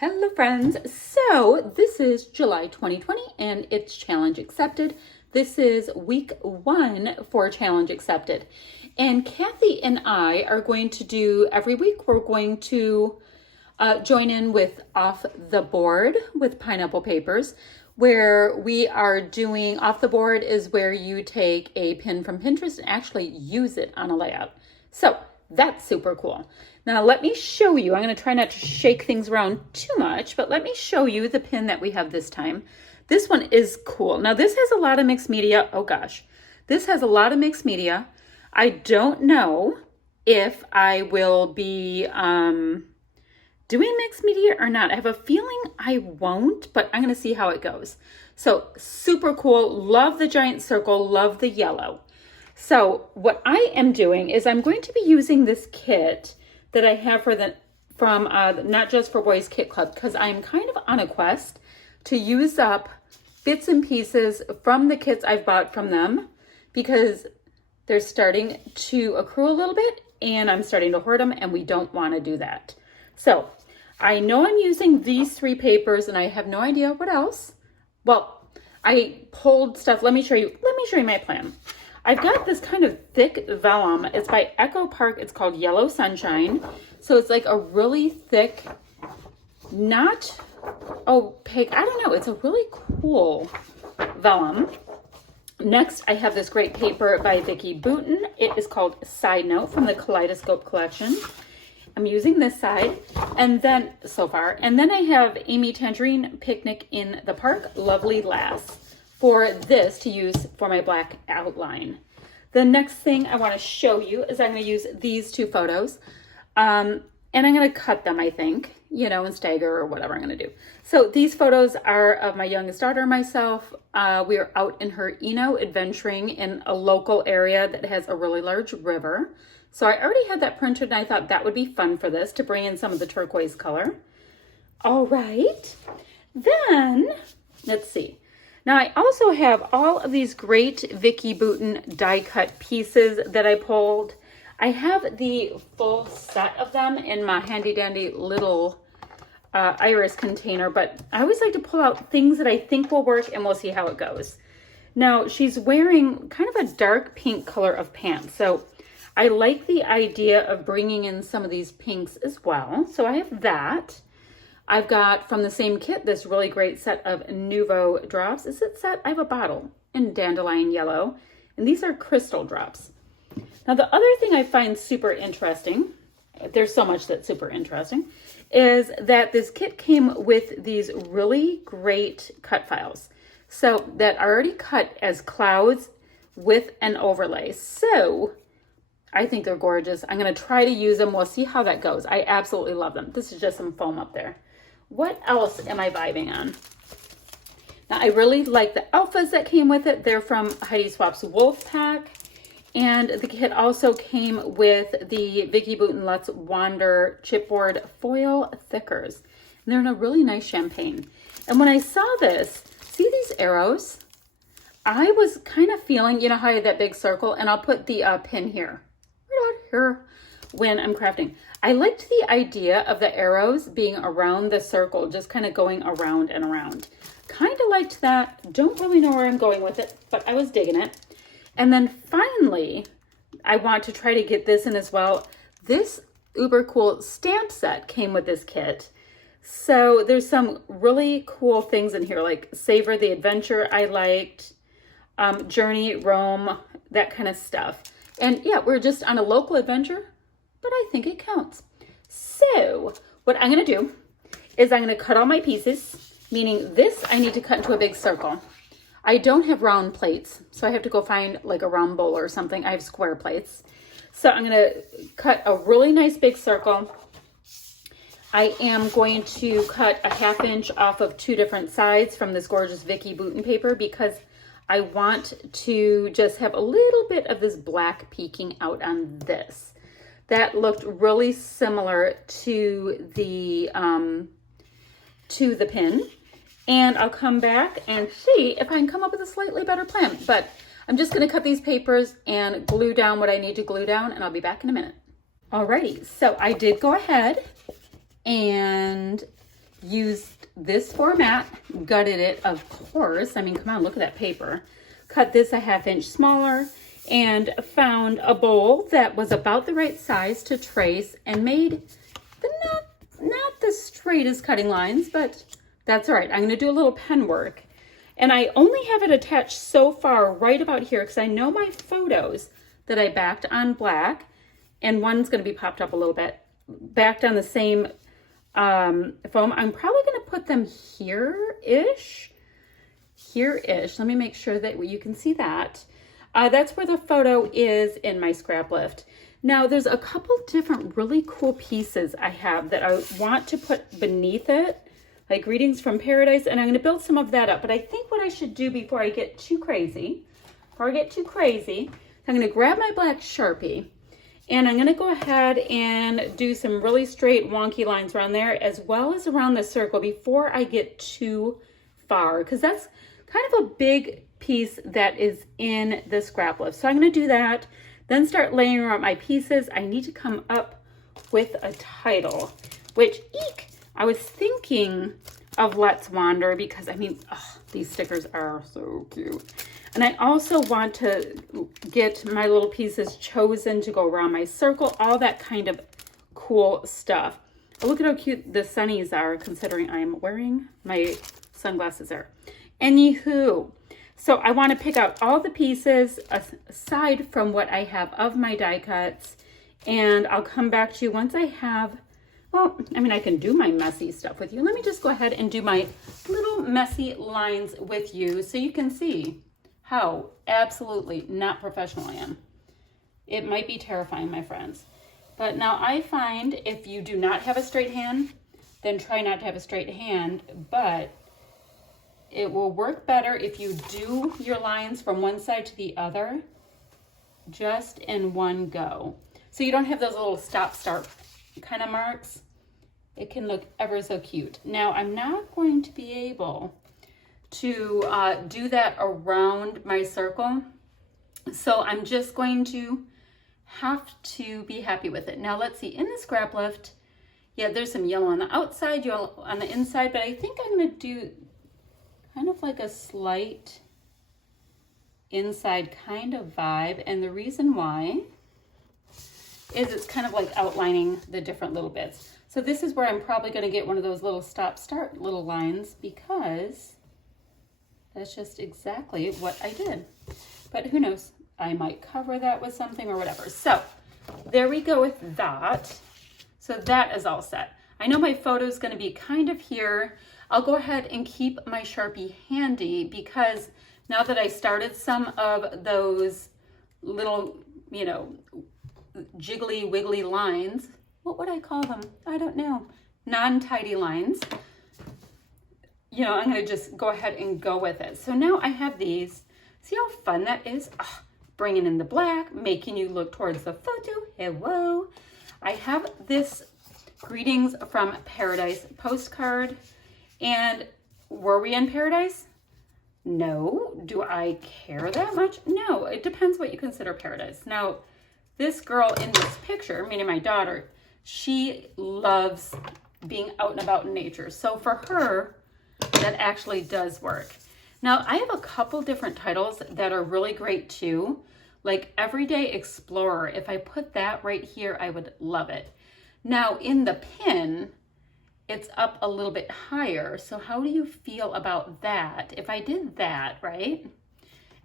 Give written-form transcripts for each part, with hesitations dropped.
Hello friends, so this is July 2020 and it's challenge accepted. This is week 1 for challenge accepted. And Kathy and I are going to do, every week we're going to join in with Off the Board with Pineapple Papers, where we are doing, off the board is where you take a pin from Pinterest and actually use it on a layout. So that's super cool. Now let me show you, I'm going to try not to shake things around too much, but let me show you the pin that we have this time. This one is cool. Now this has a lot of mixed media. Oh gosh, this has a lot of mixed media. I don't know if I will be doing mixed media or not. I have a feeling I won't, but I'm going to see how it goes. So super cool. Love the giant circle. Love the yellow. So what I am doing is I'm going to be using this kit that I have from Not Just for Boys Kit Club, because I'm kind of on a quest to use up bits and pieces from the kits I've bought from them, because they're starting to accrue a little bit and I'm starting to hoard them, and we don't want to do that. So I know I'm using these 3 papers and I have no idea what else. Well, I pulled stuff. Let me show you my plan. I've got this kind of thick vellum. It's by Echo Park. It's called Yellow Sunshine. So it's like a really thick, not opaque, I don't know. It's a really cool vellum. Next, I have this great paper by Vicki Boutin. It is called Side Note from the Kaleidoscope collection. I'm using this side, and then so far, and then I have Amy Tangerine Picnic in the Park, Lovely Lass, for this to use for my black outline. The next thing I want to show you is I'm going to use these 2 photos, and I'm going to cut them, I think, and stagger or whatever I'm going to do. So these photos are of my youngest daughter and myself. We are out in her adventuring in a local area that has a really large river. So I already had that printed and I thought that would be fun for this, to bring in some of the turquoise color. All right, then let's see. Now I also have all of these great Vicki Boutin die cut pieces that I pulled. I have the full set of them in my handy dandy little iris container, but I always like to pull out things that I think will work, and we'll see how it goes. Now she's wearing kind of a dark pink color of pants, so I like the idea of bringing in some of these pinks as well. So I have that. I've got from the same kit this really great set of Nouveau drops. Is it set? I have a bottle in dandelion yellow, and these are crystal drops. Now the other thing I find super interesting, there's so much that's super interesting, is that this kit came with these really great cut files. So that are already cut as clouds with an overlay. So I think they're gorgeous. I'm going to try to use them. We'll see how that goes. I absolutely love them. This is just some foam up there. What else am I vibing on? Now, I really like the alphas that came with it. They're from Heidi Swapp's Wolf Pack. And the kit also came with the Vicki Boutin Let's Wander chipboard foil thickers. And they're in a really nice champagne. And when I saw this, see these arrows? I was kind of feeling, how I had that big circle, and I'll put the pin here. Right out here when I'm crafting. I liked the idea of the arrows being around the circle, just kind of going around and around. Kind of liked that. Don't really know where I'm going with it, but I was digging it. And then finally, I want to try to get this in as well. This uber cool stamp set came with this kit. So there's some really cool things in here, like Savor the Adventure I liked, Journey, Rome, that kind of stuff. And yeah, we're just on a local adventure, but I think it counts. So what I'm going to do is I'm going to cut all my pieces, meaning this I need to cut into a big circle. I don't have round plates, so I have to go find like a round bowl or something. I have square plates. So I'm going to cut a really nice big circle. I am going to cut a 1/2 inch off of 2 different sides from this gorgeous Vicki Boutin paper, because I want to just have a little bit of this black peeking out on this. That looked really similar to the pin. And I'll come back and see if I can come up with a slightly better plan. But I'm just going to cut these papers and glue down what I need to glue down, and I'll be back in a minute. Alrighty, so I did go ahead and used this format, gutted it, of course. I mean, come on, look at that paper. Cut this a 1/2 inch smaller and found a bowl that was about the right size to trace and made the not the straightest cutting lines, but that's all right. I'm going to do a little pen work. And I only have it attached so far right about here because I know my photos that I backed on black, and one's going to be popped up a little bit, backed on the same foam. I'm probably going to put them here-ish. Let me make sure that you can see that. That's where the photo is in my scrap lift. Now, there's a couple different really cool pieces I have that I want to put beneath it, like Greetings from Paradise, and I'm going to build some of that up. But I think what I should do before I get too crazy, I'm going to grab my black Sharpie, and I'm going to go ahead and do some really straight, wonky lines around there, as well as around the circle before I get too far, because that's kind of a big piece that is in the scrap lift. So I'm going to do that, then start laying out my pieces. I need to come up with a title, which, eek, I was thinking of Let's Wander because, I mean, these stickers are so cute. And I also want to get my little pieces chosen to go around my circle, all that kind of cool stuff. Oh, look at how cute the sunnies are, considering I'm wearing my sunglasses there. Anywho, so I want to pick out all the pieces aside from what I have of my die cuts, and I'll come back to you once I have, well, I mean, I can do my messy stuff with you. Let me just go ahead and do my little messy lines with you so you can see how absolutely not professional I am. It might be terrifying, my friends. But now I find if you do not have a straight hand, then try not to have a straight hand, but it will work better if you do your lines from one side to the other, just in one go. So you don't have those little stop-start kind of marks. It can look ever so cute. Now, I'm not going to be able to do that around my circle, so I'm just going to have to be happy with it. Now, let's see, in the scrap lift, yeah, there's some yellow on the outside, yellow on the inside, but I think I'm going to do kind of like a slight inside kind of vibe. And the reason why is it's kind of like outlining the different little bits. So this is where I'm probably going to get one of those little stop-start little lines because that's just exactly what I did. But who knows? I might cover that with something or whatever. So there we go with that. So that is all set. I know my photo is going to be kind of here. I'll go ahead and keep my Sharpie handy because now that I started some of those little, you know, jiggly wiggly lines, what would I call them? I don't know. Non-tidy lines. You know, I'm going to just go ahead and go with it. So now I have these. See how fun that is? Bringing in the black, making you look towards the photo. Hello. I have this Greetings from Paradise postcard. And were we in paradise? No. Do I care that much? No. It depends what you consider paradise. Now, this girl in this picture, meaning my daughter, she loves being out and about in nature. So for her, that actually does work. Now, I have a couple different titles that are really great too. Like Everyday Explorer. If I put that right here, I would love it. Now, in the pin, it's up a little bit higher. So how do you feel about that? If I did that, right?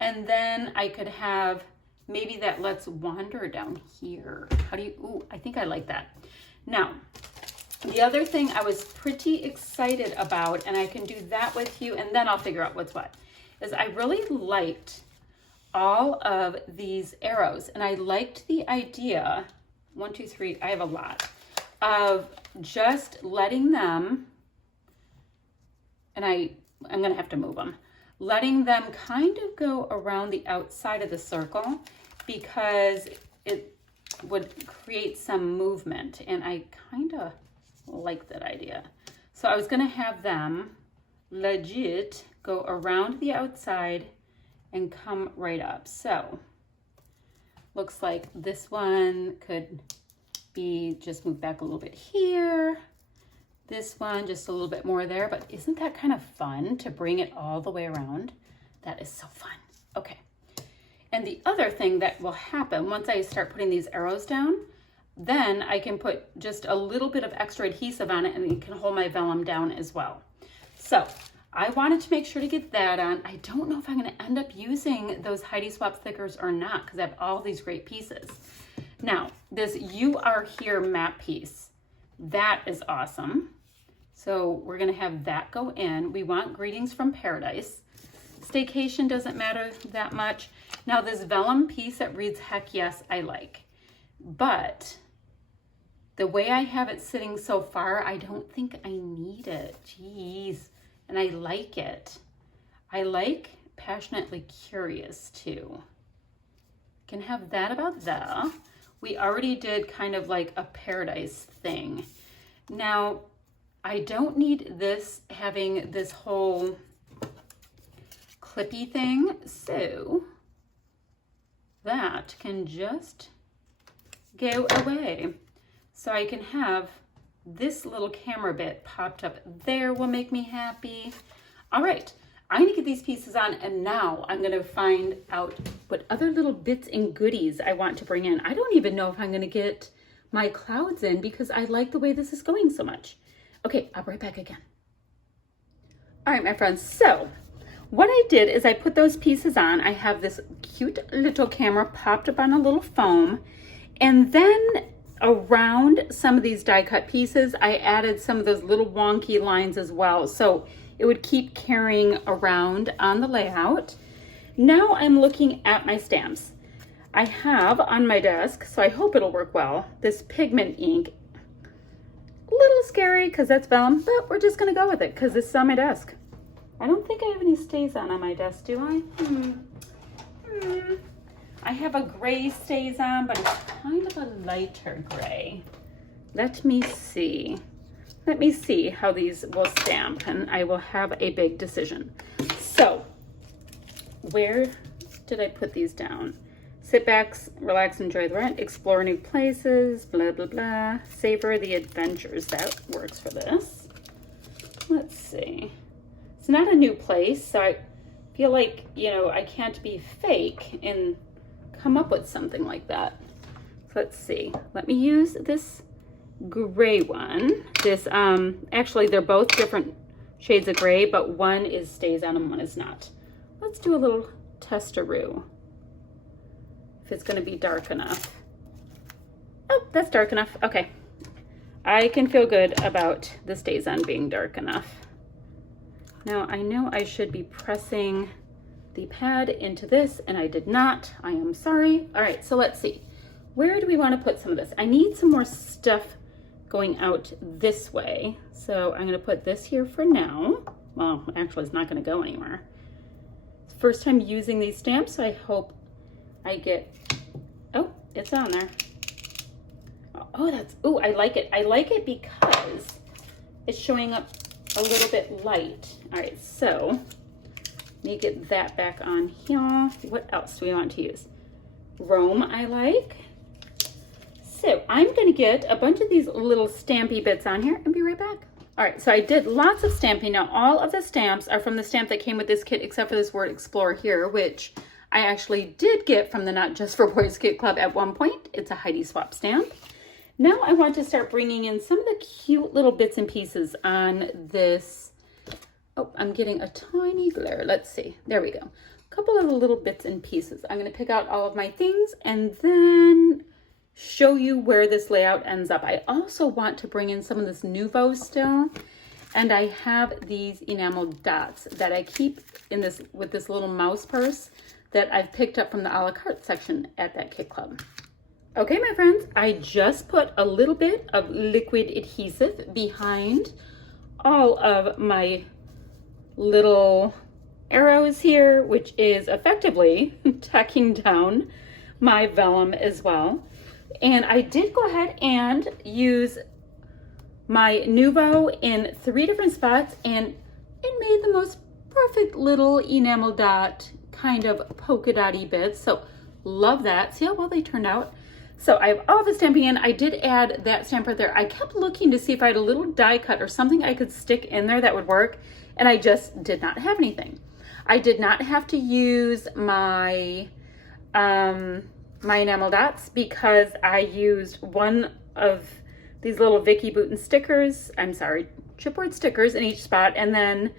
And then I could have maybe that Let's Wander down here. How do you, ooh, I think I like that. Now, the other thing I was pretty excited about, and I can do that with you, and then I'll figure out what's what, is I really liked all of these arrows. And I liked the idea, 1, 2, 3, I have a lot, of just letting them, and I'm gonna have to move them, letting them kind of go around the outside of the circle because it would create some movement, and I kind of like that idea. So I was gonna have them legit go around the outside and come right up. So looks like this one could be just move back a little bit here. This one, just a little bit more there, but isn't that kind of fun to bring it all the way around? That is so fun. Okay. And the other thing that will happen once I start putting these arrows down, then I can put just a little bit of extra adhesive on it and it can hold my vellum down as well. So I wanted to make sure to get that on. I don't know if I'm going to end up using those Heidi Swap stickers or not because I have all these great pieces. Now, this You Are Here map piece, that is awesome. So we're going to have that go in. We want Greetings from Paradise. Staycation doesn't matter that much. Now this vellum piece that reads Heck Yes, I like. But the way I have it sitting so far, I don't think I need it. Jeez. And I like it. I like Passionately Curious too. Can have that about that. We already did kind of like a paradise thing. Now, I don't need this having this whole clippy thing, so that can just go away. So I can have this little camera bit popped up there will make me happy. All right, I'm gonna get these pieces on and now I'm gonna find out what other little bits and goodies I want to bring in. I don't even know if I'm gonna get my clouds in because I like the way this is going so much. Okay, I'll be right back again. All right, my friends, so what I did is I put those pieces on. I have this cute little camera popped up on a little foam, and then around some of these die cut pieces, I added some of those little wonky lines as well. So it would keep carrying around on the layout. Now I'm looking at my stamps. I have on my desk, so I hope it'll work well, this pigment ink. A little scary because that's vellum, but we're just gonna go with it because this is on my desk. I don't think I have any stays on my desk, do I? I have a gray stays on, but it's kind of a lighter gray. Let me see. Let me see how these will stamp and I will have a big decision. So, where did I put these down? Sit back, relax, enjoy the ride, explore new places, blah, blah, blah. Savor the adventures. That works for this. Let's see. It's not a new place, so I feel like, you know, I can't be fake and come up with something like that. So let's see. Let me use this gray one. This, actually, they're both different shades of gray, but one is stays on and one is not. Let's do a little testaroo. If it's going to be dark enough. Oh, that's dark enough. Okay. I can feel good about the stays on being dark enough. Now I know I should be pressing the pad into this and I did not. I am sorry. All right, so let's see. Where do we want to put some of this? I need some more stuff going out this way. So I'm going to put this here for now. Well, actually it's not going to go anywhere. First time using these stamps, so I hope I get, oh, it's on there. Oh, that's, oh, I like it. I like it because it's showing up a little bit light. All right, so let me get that back on here. What else do we want to use? Rome, I like. So I'm gonna get a bunch of these little stampy bits on here and be right back. All right, so I did lots of stamping. Now all of the stamps are from the stamp that came with this kit, except for this word Explore here, which I actually did get from the Not Just for Boys Kit Club at one point. It's a Heidi Swap stamp. Now I want to start bringing in some of the cute little bits and pieces on this. Oh, I'm getting a tiny glare. Let's see. There we go. A couple of little bits and pieces. I'm going to pick out all of my things and then show you where this layout ends up. I also want to bring in some of this Nouveau still. And I have these enamel dots that I keep in this with this little mouse purse that I've picked up from the a la carte section at that kit club. Okay, my friends, I just put a little bit of liquid adhesive behind all of my little arrows here, which is effectively tacking down my vellum as well. And I did go ahead and use my Nouveau in 3 different spots, and it made the most perfect little enamel dot kind of polka dotty bits. So love that. See how well they turned out? So I have all the stamping in. I did add that stamp right there. I kept looking to see if I had a little die cut or something I could stick in there that would work, and I just did not have anything. I did not have to use my my enamel dots because I used one of these little Vicky Bouton stickers, chipboard stickers in each spot, and then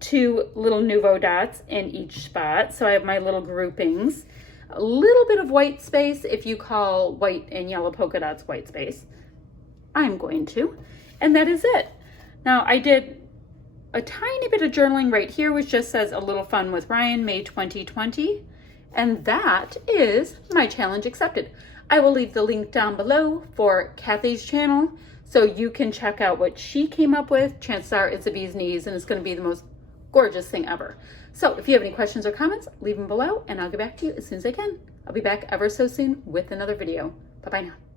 2 little Nuvo dots in each spot. So I have my little groupings. A little bit of white space if you call white and yellow polka dots white space. I'm going to. And that is it. Now I did a tiny bit of journaling right here, which just says a little fun with Ryan, May 2020. And that is my challenge accepted. I will leave the link down below for Kathy's channel so you can check out what she came up with. Chances are it's a bee's knees and it's going to be the most gorgeous thing ever. So if you have any questions or comments, leave them below and I'll get back to you as soon as I can. I'll be back ever so soon with another video. Bye-bye now.